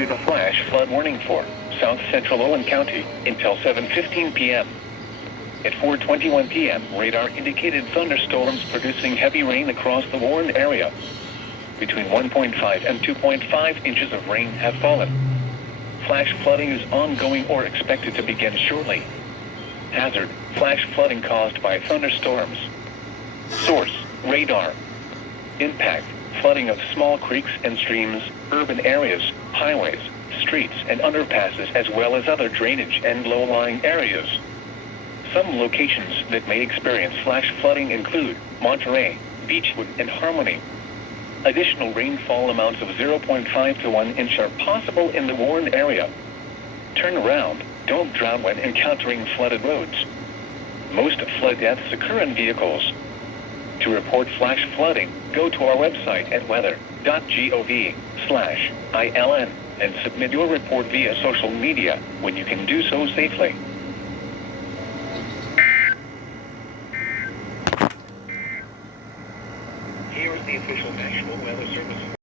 issued a flash flood warning for south central Owen County until 7:15 p.m. At 4:21 p.m., radar indicated thunderstorms producing heavy rain across the warned area. Between 1.5 and 2.5 inches of rain have fallen. Flash flooding is ongoing or expected to begin shortly. Hazard: flash flooding caused by thunderstorms. Source: radar. Impact: flooding of small creeks and streams, urban areas, highways, streets and underpasses, as well as other drainage and low-lying areas. Some locations that may experience flash flooding include Monterey, Beechwood, and Harmony. Additional rainfall amounts of 0.5 to 1 inch are possible in the warned area. Turn around. Don't drown when encountering flooded roads. Most flood deaths occur in vehicles. To report flash flooding, go to our website at weather.gov/ILN and submit your report via social media when you can do so safely. Here is the official National Weather Service.